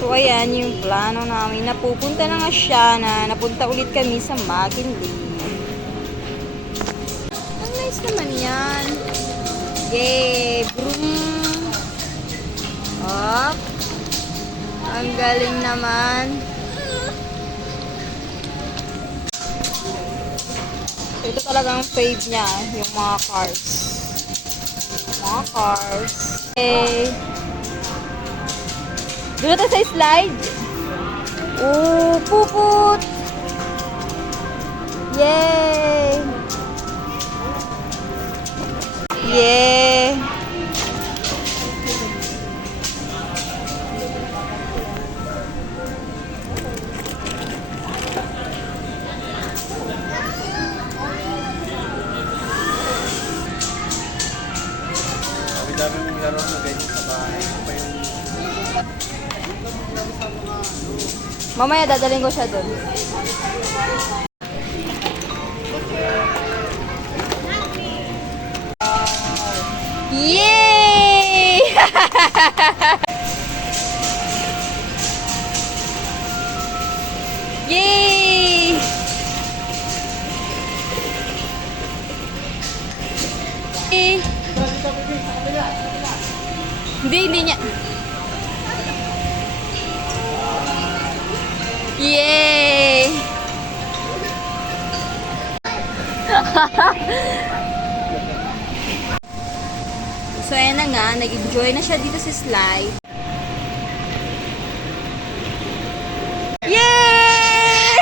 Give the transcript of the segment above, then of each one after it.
So, ayan yung plano namin. Napupunta na nga siya na napunta ulit kami sa McKinley. Ang nice naman yan. Yay! Broom! Up! Ang galing naman. So, ito talagang fave niya, yung mga cars. Mga cars. Okay. Doon natin sa slide. Oh, puput! Yay! Yay! Dami mong laro na ganyan sa bahay. Mamaya dadalhin ko siya doon. Yay! Yay! Hindi niya. Yay! So, ayan na nga. Nag-enjoy na siya dito sa slide. Yay!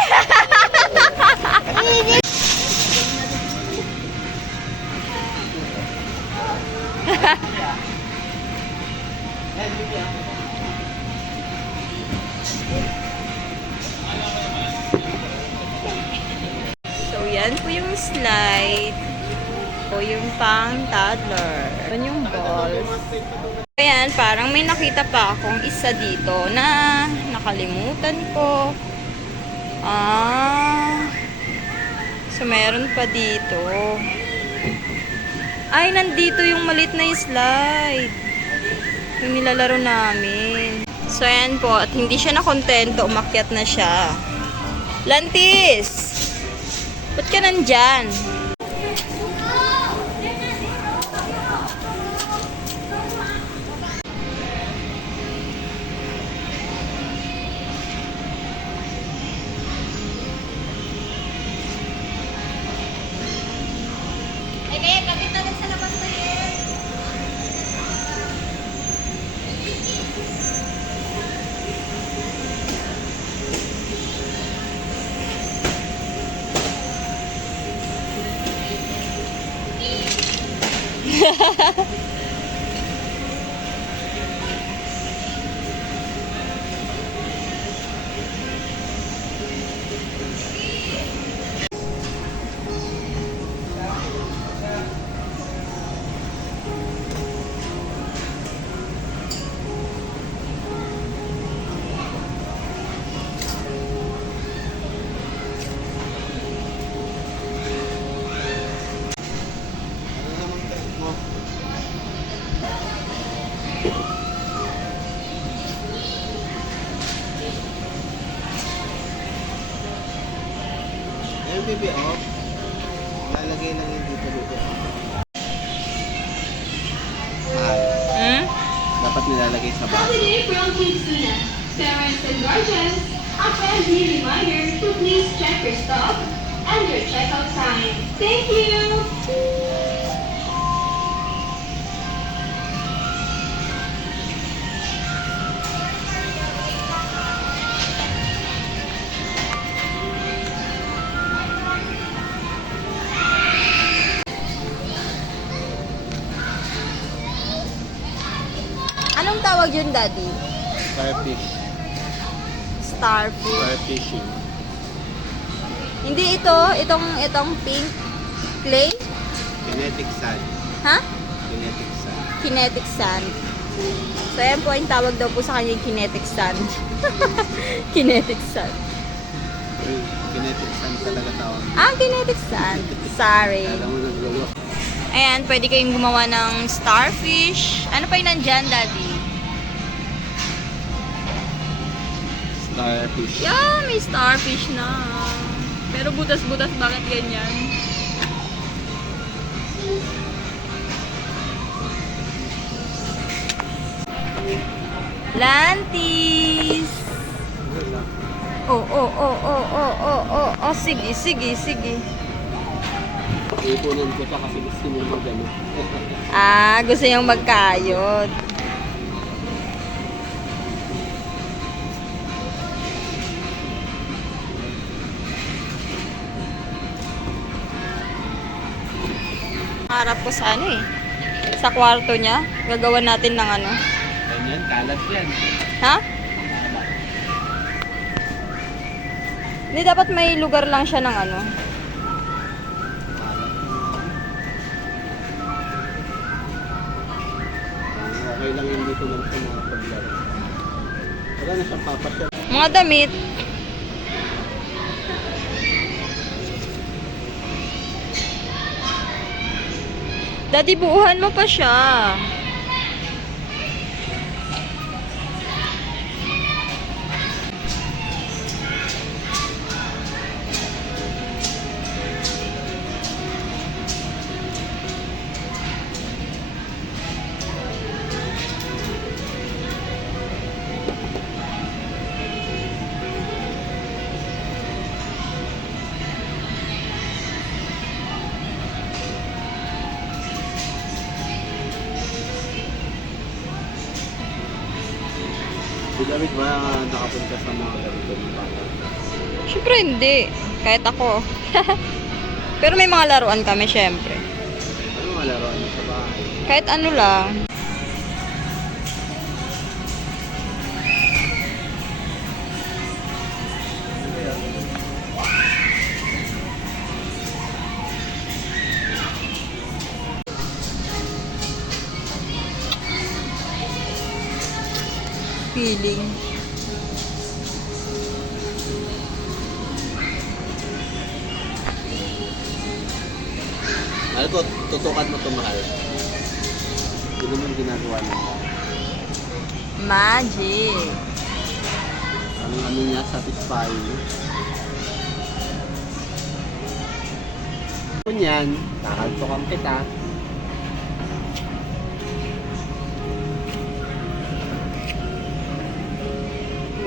So, yan po yung slide. O yung pang toddler. Yan yung balls. Ayan, parang may nakita pa akong isa dito na nakalimutan ko. So, meron pa dito. Ay, nandito yung malit na slide. Yung nilalaro namin. So, ayan po. At hindi siya nakontento. Umakyat na siya. Lantis! Ba't ka nandyan? Ay, kaya kapit na sa labas na yun. LBB off. Lalagay lang yung dito. Dapat nilalagay sa baso. Today from Kidsuna, parents and guardians, a friendly reminder to please check your stock and your checkout time. Thank you! Anong tawag yun, Daddy? Starfish. Starfish. Starfishing. Hindi ito, itong pink clay? Kinetic sand. Ha? Kinetic sand. Kinetic sand. So, ayan po, yung tawag daw po sa kanya yung kinetic sand. Kinetic sand. Kinetic sand talaga tawag. Kinetic sand. Sorry. Alam mo naglolo. Ayan, pwede kayong gumawa ng starfish. Ano pa yung nandyan, Daddy? Starfish. Yeah, may starfish na. Pero butas-butas, bakit ganyan? Lantis! Oh, oh, oh, oh, oh, oh, oh, oh, sige, sige, sige. Ipunin ko siya kasi gusto niya mag-ano. Ah, gusto niyang magkayod. Harap ko sa ano eh. Sa kwarto niya. Gagawa natin ng ano. Ganyan, kalat yan. Ha? Hindi, dapat may lugar lang siya ng ano. Okay lang yun dito lang sa mga paglaro. Wala na siyang papasya. Mga damit. Daddy, buuhan mo pa siya. Si David ba nakapunta sa mga ganito ng bata? Siyempre hindi. Kahit ako. Pero may mga laruan kami, syempre. Ano mga laruan niyo sa bahay? Kahit ano lang. Feeling. Alam ko, tutukan mo ito mahal. Hindi naman ginagawa ng Magic. ang ano niya, satisfying. Kunyan, kakantukan kita.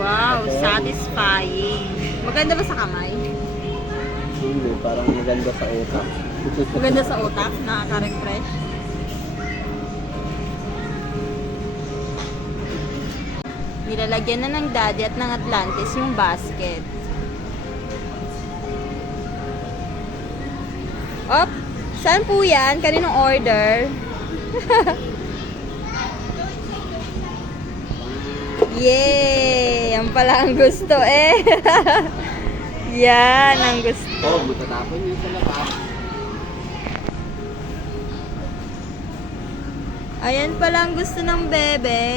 Wow, satisfying. Maganda ba sa kamay? Hindi, parang maganda sa utak. Maganda sa utak, nakaka-refresh. Nilalagyan na ng daddy at ng Atlantis yung basket. Op, saan po yan? Kaninong order? Yay! Yan pala ang gusto eh. Yan ang gusto. Oh, matatapon yun sa labas. Ayan pala ang gusto ng bebe.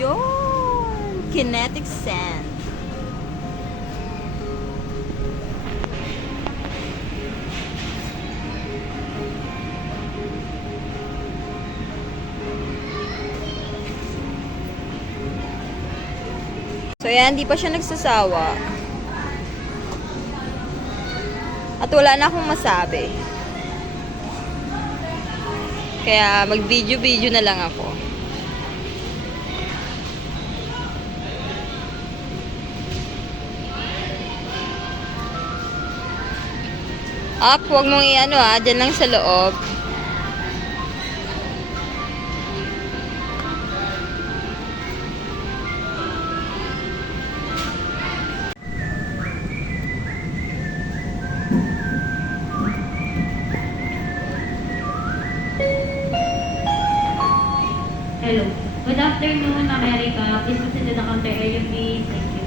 Yun! Kinetic sand. So yan, hindi pa siya nagsasawa. At wala na akong masabi. Kaya mag-video-video na lang ako. Up, huwag mong i-ano dyan lang sa loob. Hello. Good afternoon, America. Please proceed to the counter area, please. Thank you.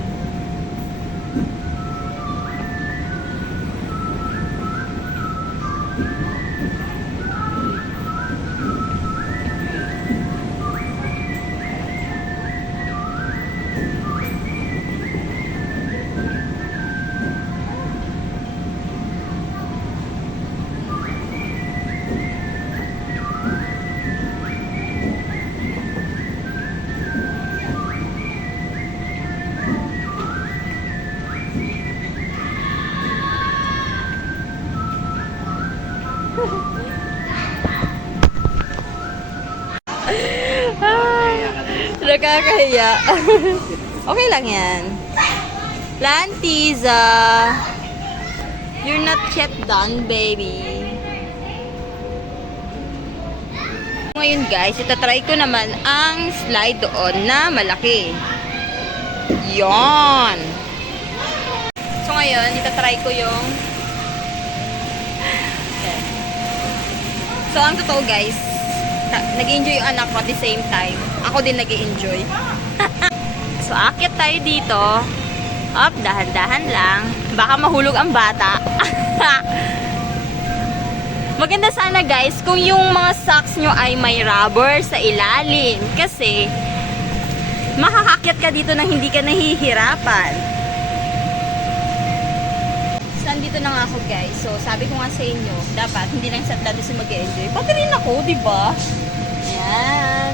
Nakakahiya. Okay lang yan. Lantiza. You're not yet done, baby. Ngayon guys, itatry ko naman ang slide doon na malaki. Yon. So ngayon, itatry ko yung yan. So ang totoo guys, nag-enjoy yung anak ko at the same time. Ako din nag-enjoy. So akyat tayo dito. Up, dahan-dahan lang. Baka mahulog ang bata. Maganda sana guys kung yung mga socks nyo ay may rubber sa ilalim. Kasi makakakyat ka dito nang hindi ka nahihirapan. So andito na nga ako guys. So sabi ko nga sa inyo, dapat hindi lang sa Atlantis yung mag-enjoy. Pati rin ako, diba? Yan.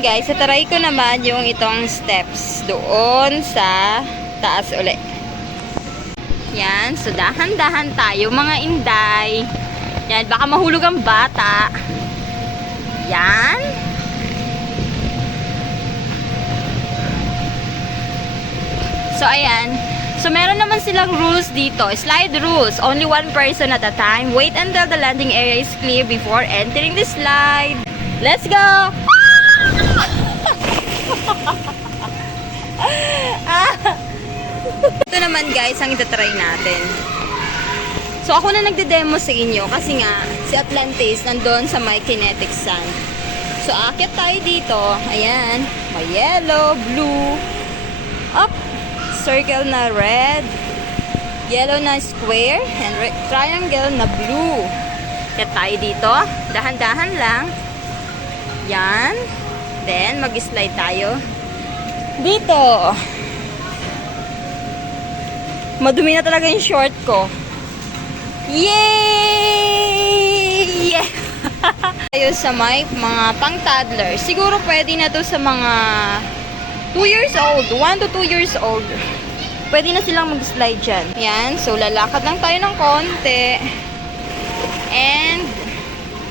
Guys, try ko naman yung itong steps doon sa taas uli. Yan, so dahan-dahan tayo mga inday. Yan, baka mahulog ang bata. Yan. So ayan. So meron naman silang rules dito. Slide rules. Only one person at a time. Wait until the landing area is clear before entering the slide. Let's go! Ito naman guys ang itatry natin. So ako na nagde-demo sa inyo kasi nga si Atlantis nandun sa my kinetic sand. So akit tayo dito. Ayan. May yellow, blue, up, circle na red, yellow na square, and triangle na blue. Akit tayo dito. Dahan-dahan lang. Yan. Then, mag-slide tayo. Dito. Madumi na talaga yung short ko. Yay! Yeah! Tayo sa may mga pang-toddler. Siguro pwede na to sa mga 2 years old. 1 to 2 years old. Pwede na silang mag-slide dyan. Yan. So, lalakad lang tayo ng konti. And,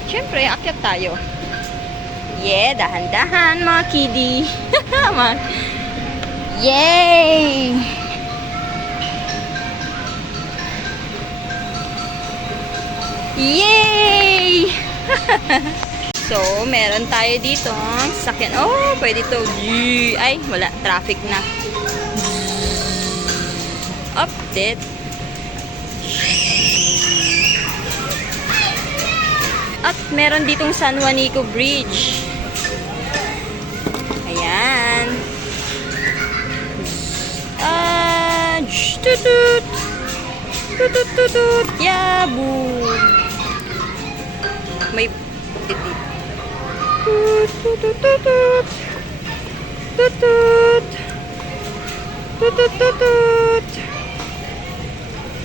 syempre, akyat tayo. Yeah, dahan-dahan mga kiddie. Yay! Yay! So, meron tayo dito sasakyan. Oh, pwede to. Ay, wala. Traffic na. Update. At meron ditong San Juanico Bridge. Ayan. Tutut. Tutut, tutut. Yabu. May tutut, tutut, tutut. Tutut. Tutut, tutut.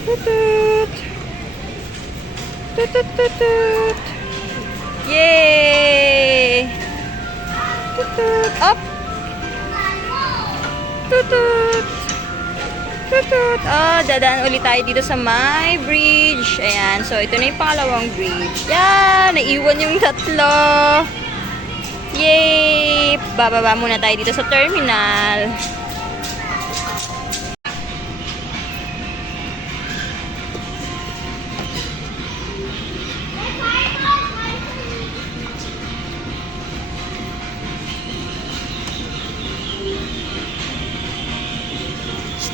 Tutut. Tutut, tutut. Yay! Tutut. Up. Tutut. Tutut. Oh, dadaan ulit tayo dito sa my bridge. Ayan. So, ito na yung pangalawang bridge. Yan! Naiwan yung tatlo. Yay! Bababa muna tayo dito sa terminal.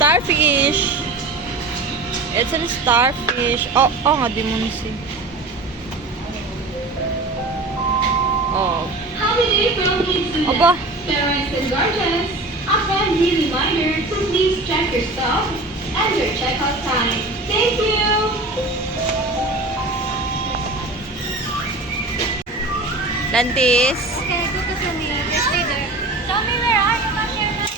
Starfish. It's a starfish. Oh, nga di mo nasi. Oh. Happy day, Philippines students. Aba. Parents and guardians, a friendly reminder to please check your stuff and your checkout time. Thank you. Lantis. Okay, go to Tommy. Just stay there. Tommy, where are you? Come here, baby.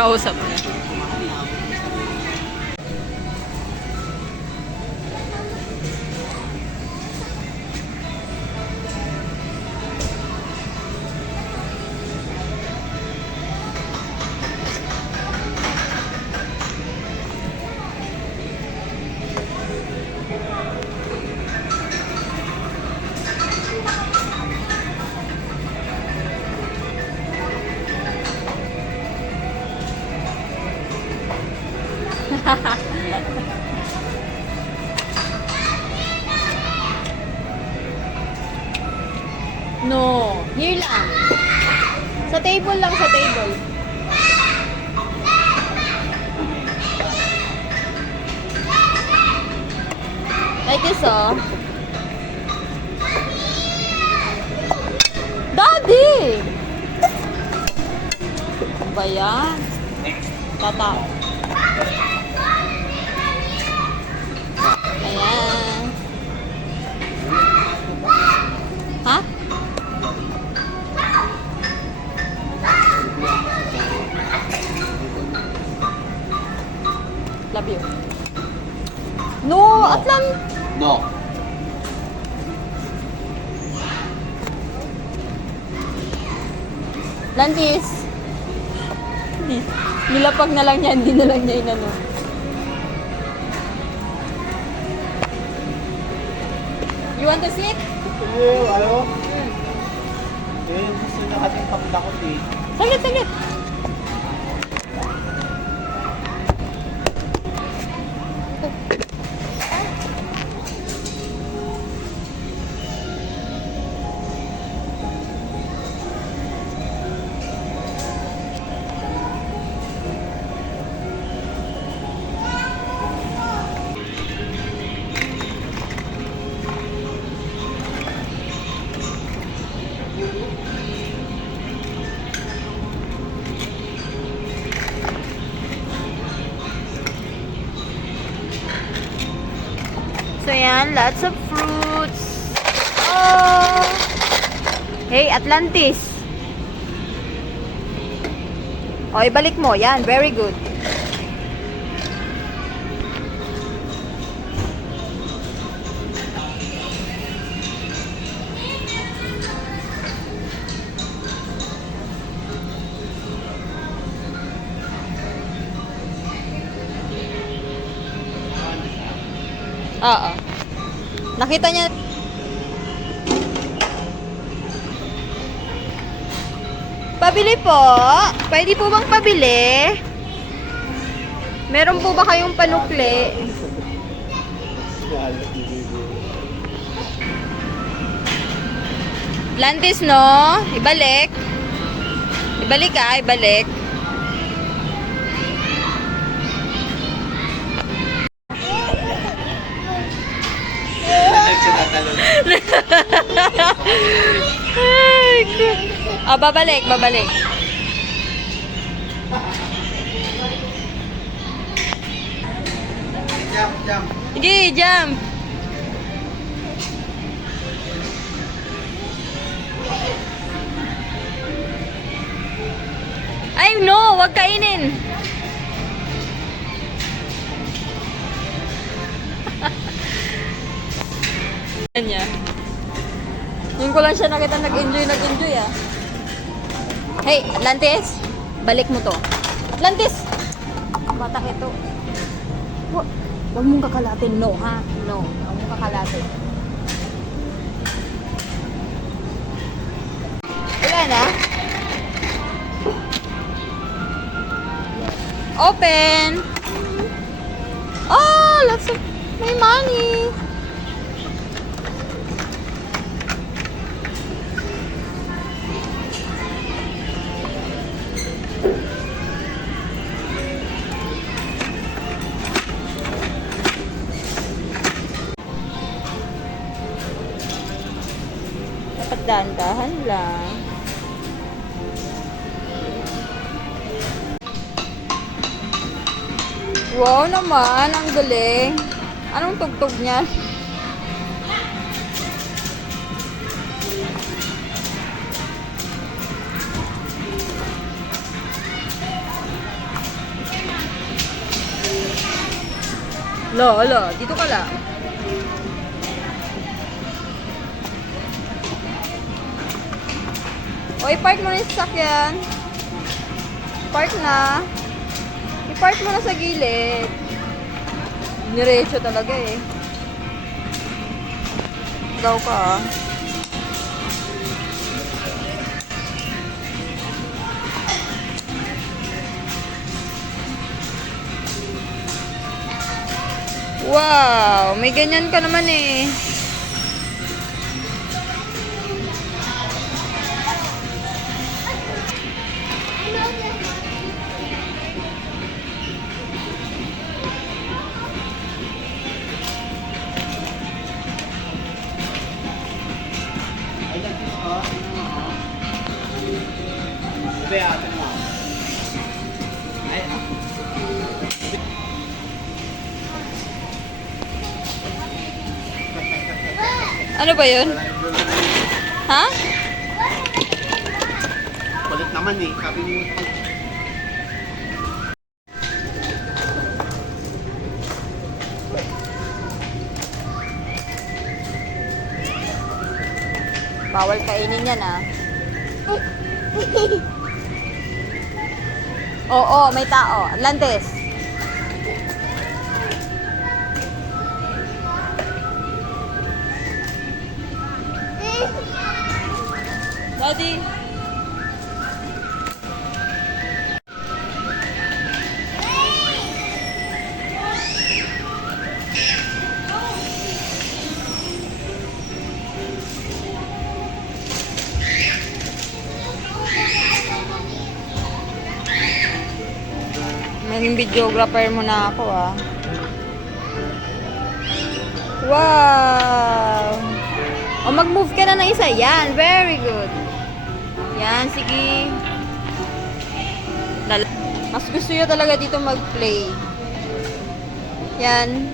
Kausap niya. No, here lang. Sa table lang, sa table. Like this, oh. Daddy! Ano ba yan? Tata. Ayan. Ha? Love you. No, Atlan. No. Lantis. Nilapag na lang niya, hindi na lang niya inano. You want to sit? Sige, ano? Eh, gusto na ating kaptakot eh. Saglit, saglit. So yan, lots of fruits. Oh! Hey, Atlantis. O, ibalik mo. Yan, very good. Oo. Nakita niya. Pabili po. Pwede po bang pabili? Meron po ba kayong panukli? Lantis, no? Ibalik. Ibalik ah, ibalik. Ah, babalik, babalik. Jump, jump. Sige, jump. Ay, no, wag kainin. Niya. Yung ko lang siya nakita nag-enjoy ah. Hey, Atlantis, balik mo to. Atlantis! Bata ito. Huwag mong kakalatin, no ha? No, huwag mong kakalatin. Wala na? Open! Oh, lots of may money! Dapat dahan-dahan lang. Wow naman, ang galing. Anong tugtog niyan? Lo, dito ka lang. O, i-park mo na yung sasakyan. Park na. I-park mo na sa gilid. Diretso talaga eh. Daw ka ah. Wow, may ganyan ka naman eh. Ay, dati oh. Sabi ate mo. Ay, Ano ba yun? Ha? kulit naman eh. Sabi mo. Bawal kainin yan ah. Oo, may tao. Landes. Daddy. Maging videographer mo na ako ah. Wow! O mag-move ka na ng isa. Yan, very good. Yan, sige. Mas gusto niya talaga dito mag-play. Yan.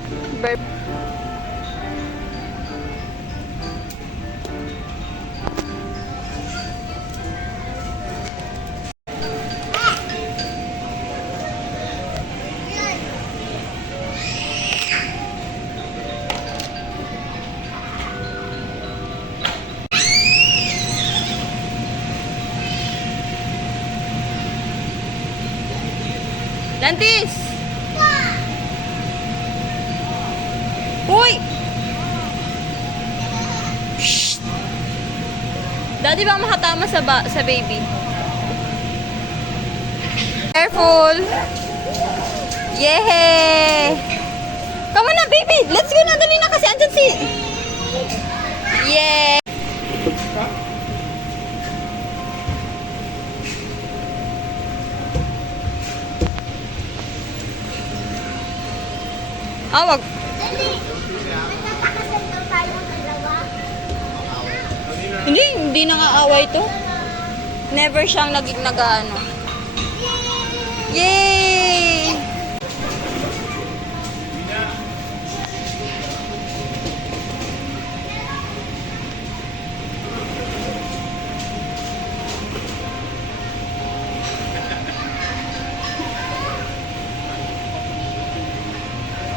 Lantis! Uy! Shh! Daddy bang makatama sa baby? Careful! Yehey! Come on na, baby! Let's go na! Dali na kasi andyan si... Yay! Awag. Hindi nang-aaway to. Never siyang naging nag-ano. Yay!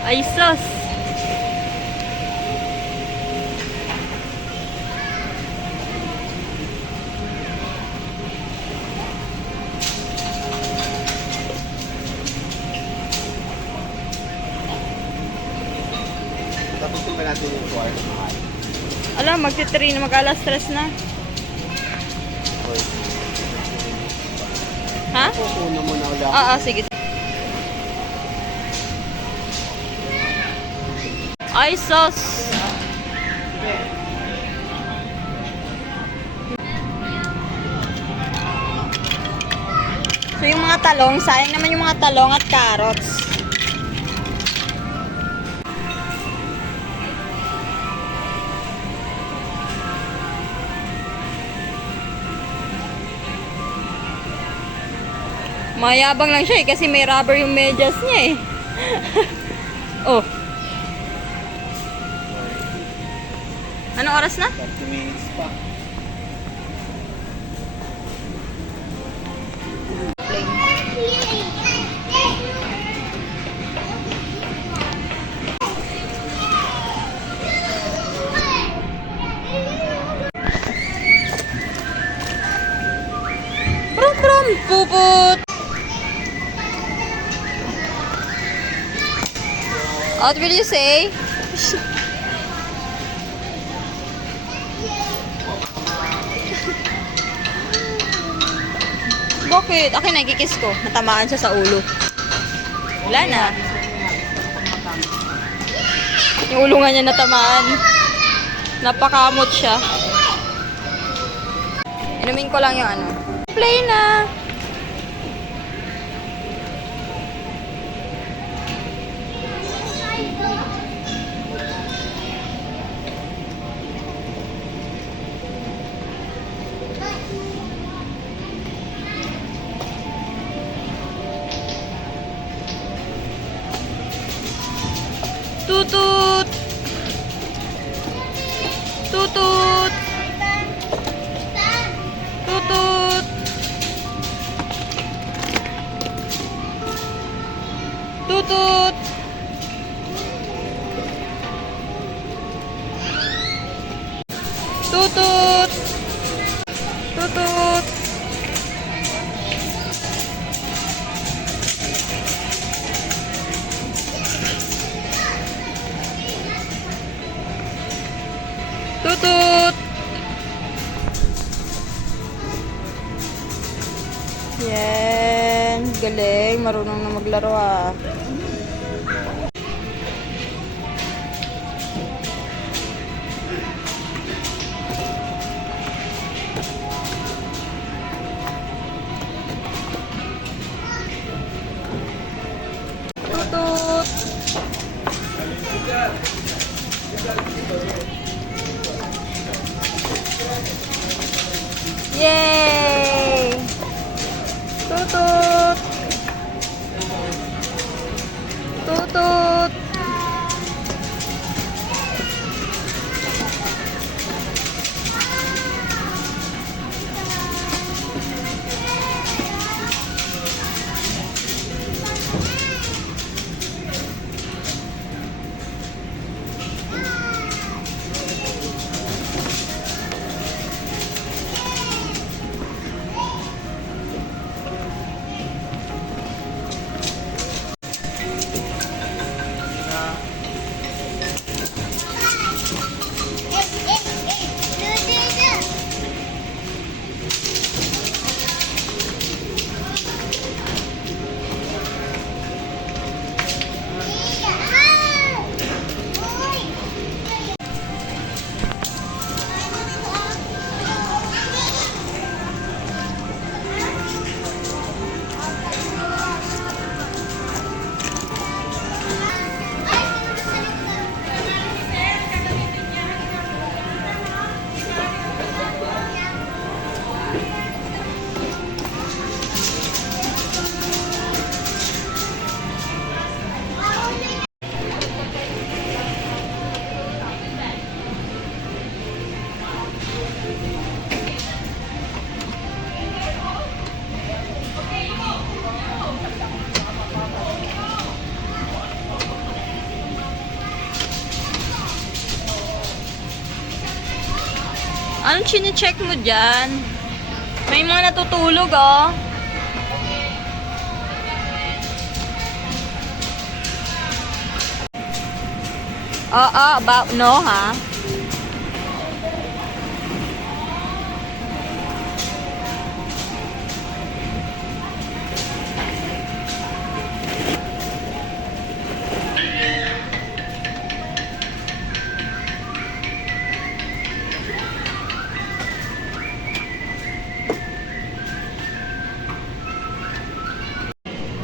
Ay, sus! Tapusin pa natin yung tour. Alam, magti-3 na mag-alas 3 na. Ha? Pupuno mo na ulit. Sige. Ay, sus! So, yung mga talong, sayang naman yung mga talong at carrots. Mayabang lang siya eh, kasi may rubber yung medyas niya eh. Oh. Anong oras na? 30 minutes pa. Puput! What will you say? Bakit? Akin nakikis ko. Natamaan siya sa ulo. Wala na. Yung ulo nga niya natamaan. Napakamot siya. Inumin ko lang yung ano. Play na! Tutut! Tutut! Tutut! Tutut! Tutut! Tutut! Tutut! Yan. Galing. Marunong na maglaro ah. Tutut! Yay! Tutut! Tutut! Anong chine-check mo dyan? May mga natutulog, oh. About no, ha?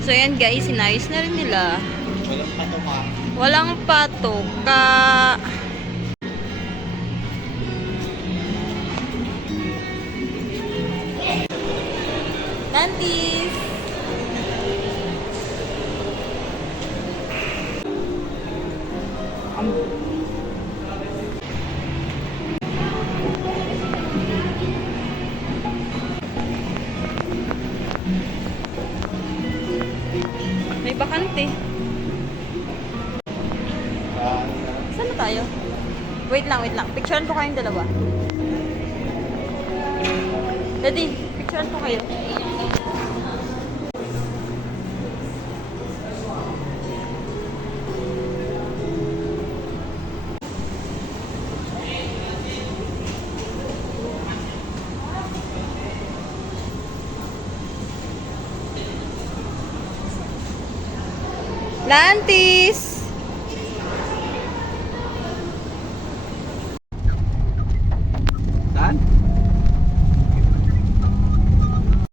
So, yan guys, sinayos na rin nila. Walang patoka. Walang patoka. Nantis! May bakante. Saan na tayo? Wait lang, wait lang. Picturean ko kayong dalawa. Daddy, picturean ko kayo. Lantis!